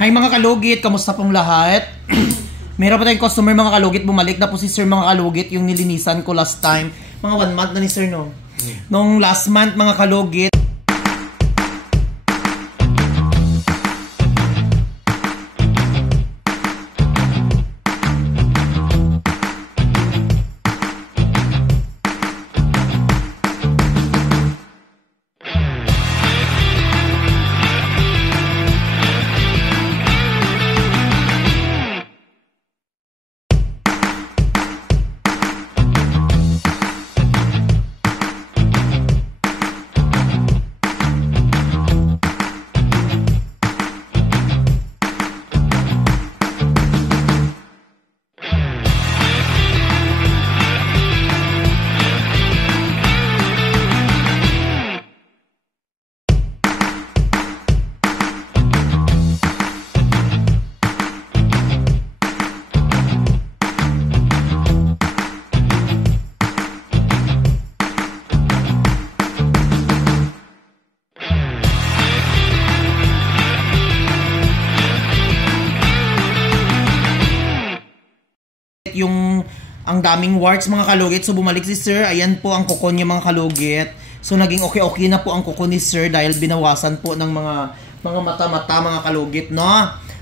Hi mga kalugit, kamusta pong lahat? Meron pa tayong customer mga kalugit, bumalik na po si Sir mga kalugit, yung nilinisan ko last time. Mga 1 month na ni Sir, no? Nung last month mga kalugit, yung ang daming warts mga kalugit. So bumalik si Sir, ayan po ang kuko niya mga kalugit. So naging okay na po ang kuko ni Sir dahil binawasan po ng mga mata-mata mga kalugit, no?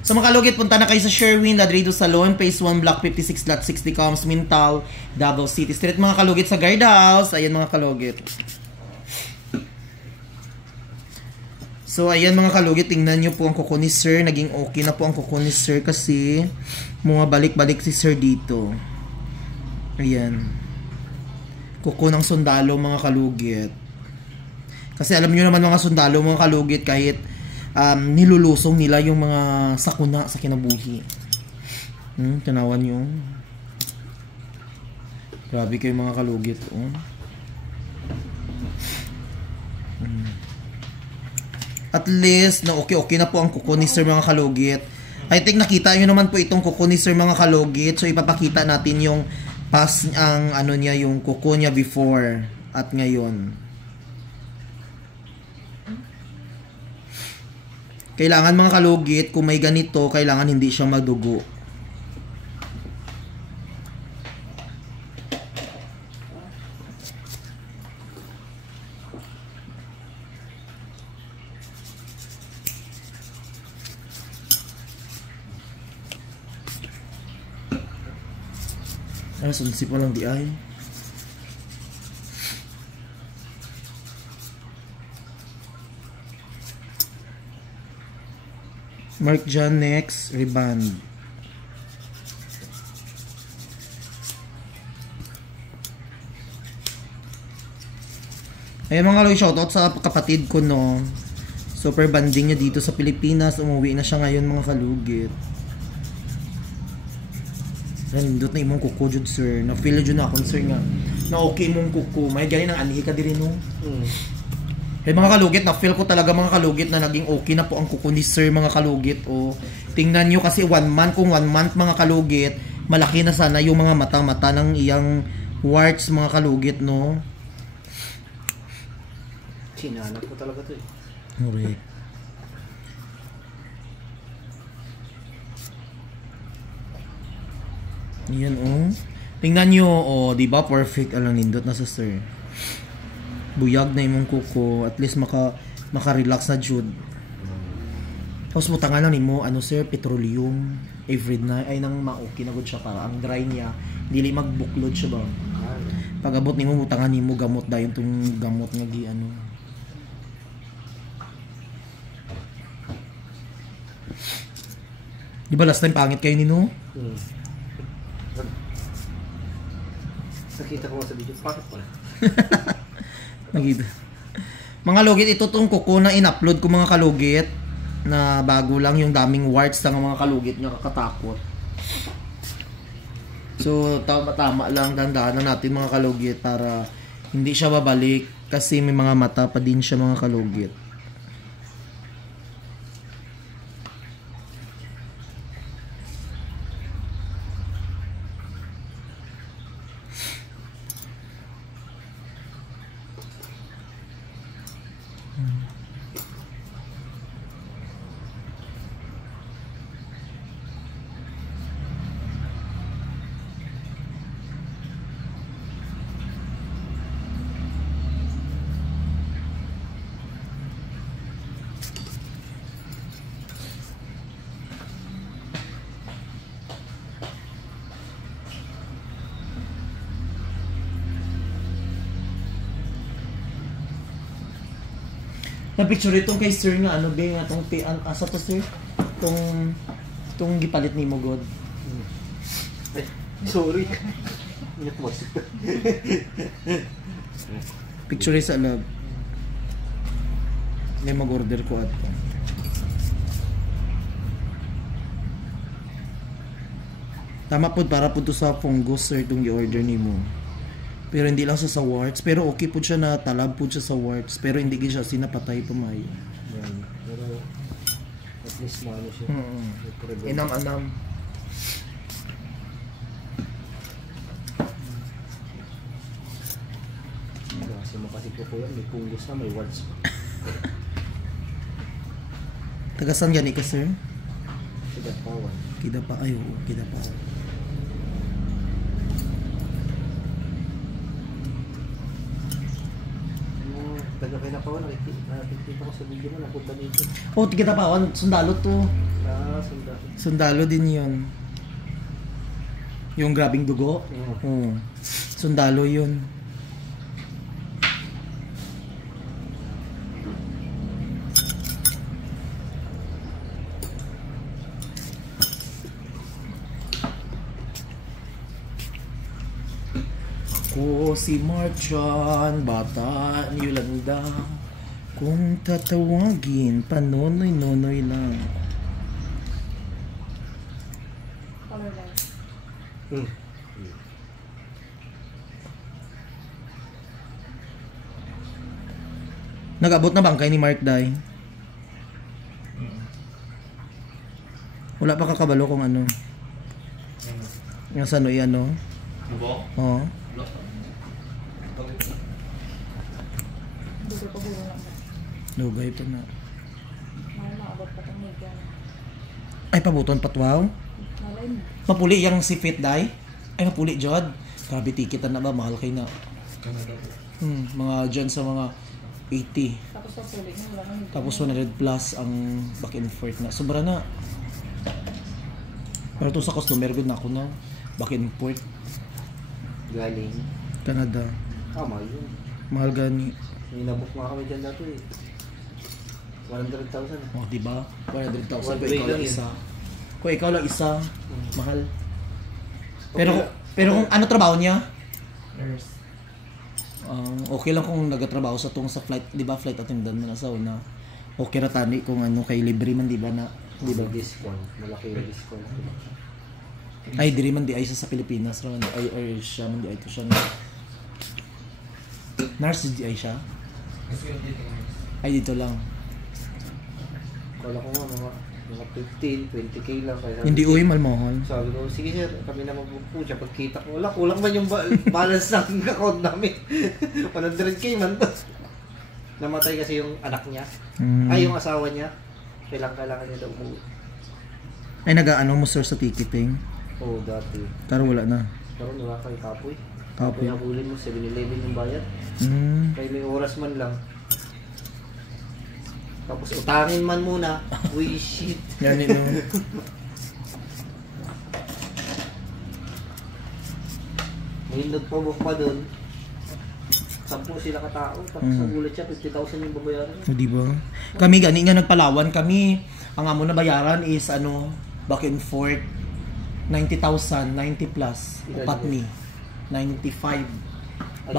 So mga kalugit, punta na kayo sa Sherwin Ladrido Salon, Phase 1, Block 56, Lot 60, Coms, Mintal, Davao City Street mga kalugit sa guard house. Ayan mga kalugit. So ayan mga kalugit, tingnan nyo po ang kuko ni Sir. Naging okay na po ang kuko ni Sir kasi bumabalik-balik si Sir dito. Ayan. Kuko ng sundalo mga kalugit. Kasi alam nyo naman mga sundalo mga kalugit, kahit nilulusong nila yung mga sakuna sa kinabuhi. Tanawan nyo. Grabe kayo mga kalugit. At least na okay na po ang kuko ni Sir mga kalugit. I think nakita nyo naman po itong kuko ni Sir mga kalugit. So ipapakita natin yung past ang ano niya, yung kuko niya before at ngayon. Kailangan mga kalugit, kung may ganito, kailangan hindi siya madugo. Sunsi pa lang di ay. Mark John next, reband. Ayan mga kalugit, shoutout sa kapatid ko, no. Super banding niya dito sa Pilipinas. Umuwi na siya ngayon mga kalugit. Nalindot na imong kuko jud Sir. Na-feel jud na akong Sir nga na okay mong kuko. May galing ang anhi ka diri no. Eh mga kalugit, na-feel ko talaga mga kalugit na naging okay na po ang kuko ni Sir mga kalugit. Tingnan nyo kasi 1 month, kung 1 month mga kalugit, malaki na sana yung mga mata-mata ng iyang warts mga kalugit, no. Sinanap ko talaga to eh. Correct. Yan tingnan nyo, di ba perfect alang nindot na sa Sir. Buyag na imong kuko, at least maka-relax na jud. Tapos mutangan lang nimo Sir, petroleum every night ay nang ma-okay na gud siya para ang dry niya dili magbuklod siya ba. Pag abot nimo mutangan nimo gamot dayon tong gamot nga gi Di ba last time pangit kayo nino? Nakita ko sa video, bakit pala? Nakita. Mga kalugit, ito tong kuko na in-upload ko mga kalugit na bago lang, yung daming warts ng mga kalugit niya, kakatakot. So tama lang, dandahan na natin mga kalugit para hindi siya babalik kasi may mga mata pa din siya mga kalugit. Na-picture itong kay sir nga, ano ba nga itong asa to sir? Itong gipalit ni mo, God. Ay, sorry. Picture sa lab. May mag-order ko at tama po para po to sa fungus sir itong i-order ni mo. Pero hindi lang siya sa warts. Pero okay po siya na talab po siya sa warts. Pero hindi siya sinapatay pa may. Yan. Pero at least maano siya. Inam-anam. Kasi makasip ko yan, may punggos na, may wards pa. Tagasan gani ka sir? Kidapawan. Kidapa ayo, kidapa. Taga Kidapawan, nakikita ko sa video mo, napunta dito. Oh, kidapawan, sundalo to. Sundalo. Sundalo din 'yon. Yung grabing dugo. Oh. Sundalo 'yun. Ako si Marchan, bata ni Yolanda. Kung tatawagin, panonoy-nonoy lang. Nag-abot na bangkay ni Mark Day? Wala pa kakabalo kung ano. Yung sa ano yan, no? Oo. Lugay pa na. Ay, pabuton patwaw? Mapuli yung si Fit Day? Ay, mapuli, Jod. Grabe, tikitan na ba? Mahal kayo na. Mga dyan sa mga 80. Tapos 100 plus ang back and forth na. Sobra na. Pero to sa customer, good na ako na. Back and forth. Galing. Canada. Mahal yun. Mahal gani. May nabuk nga kami dyan dati eh. 100,000. Oh, diba? 100,000 kung One ikaw way lang lang isa. Kung ikaw lang isa, mahal. Pero kung ano trabaho niya? Nurse. Okay lang kung nagatrabaho sa tong sa flight, di ba? Flight attendant man sa una. Okay ra tani kung ano kay libre man, di ba na? Di ba? Discount. Malaki yung discount. Ay, diri man di ay sa Pilipinas ra man di ay or siya man di ay to siya. Nurse di ay siya. Ay dito lang. Kala ko nga mga 15, 20k lang. Kaya Hindi uy malmohon. sabi ko, sige sir, kami na magbuko siya. Pagkita ko, wala, kulang man yung balance ng account namin. 100k man to. Namatay kasi yung anak niya. Ay, yung asawa niya. Kailangan niya daw umuwi. Ay nag-ano mo sir sa ticketing? Oo, dati. Pero wala na. Pero wala kay Kapoy. Kapoy. Kapoy habulin mo, 7-11 yung bayad. Kaya may oras man lang. Tapos utangin man muna. Uy, shit. Yan no. Nahindot pa mo pa doon. 10 sila katao. Tapos nagulat siya, 50,000 yung babayaran. O, di ba? Kami gani nga nagpalawan kami. Ang amo na bayaran is ano, back and forth 90,000, 90 plus. Upat ni 95.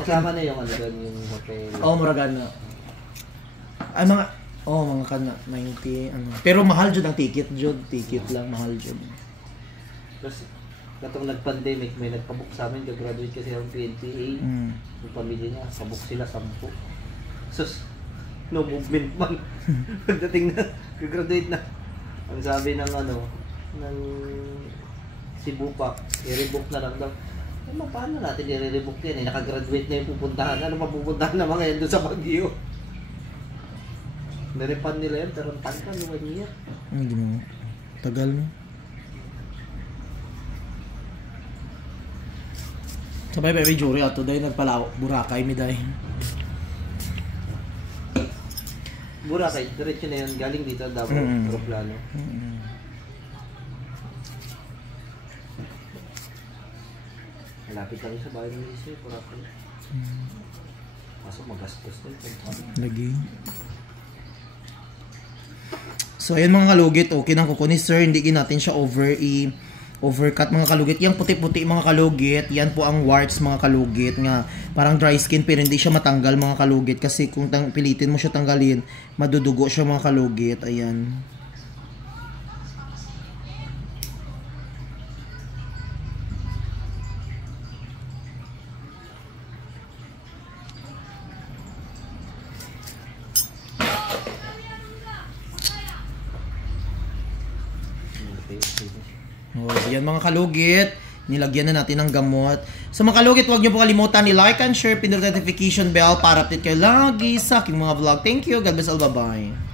Kasama na yung ano doon, yung hotel. Oh, muragana. Ay mga mga kana 90 ano. Pero mahal jud ang ticket jud, ticket lang mahal jud. Tapos katong nag-pandemic, may nagpabook sa amin, graduate kasi ang PNPA. Yung pamilya niya, sabok sila 10. Sus, no movement man. Pagdating na, graduate na. Ang sabi ng ano, ng Cebu pa, i-rebook na lang daw. Paano natin i-rebook yan eh? Nakagraduate na yung pupuntahan. Ano mapupuntahan na mga yan doon sa Baguio? Naripan nila yan, pero ang tagal, 1 year. Hindi mo. Tagal mo. Sabay pa may jury ato dahil nagpalaw Boracay mi dahil. Boracay, diretso na yun. Galing dito, Davao, aeroplano. Malapit kami sa bahay ng Isay, Boracay. Pasok magastos na ito. Lagi. So ayun mga kalugit, okay nang kuko ni sir, hindi natin siya overcut mga kalugit. Yung puti-puti mga kalugit, yan po ang warts mga kalugit nga parang dry skin pero hindi siya matanggal mga kalugit kasi kung pilitin mo siya tanggalin, madudugo siya mga kalugit. Ayan. Oh, yan mga kalugit, nilagyan na natin ng gamot. So mga kalugit, huwag niyo po kalimutan ni-like and share, pindot notification bell para update kayo lagi sa aking mga vlog. Thank you, God bless all, bye-bye.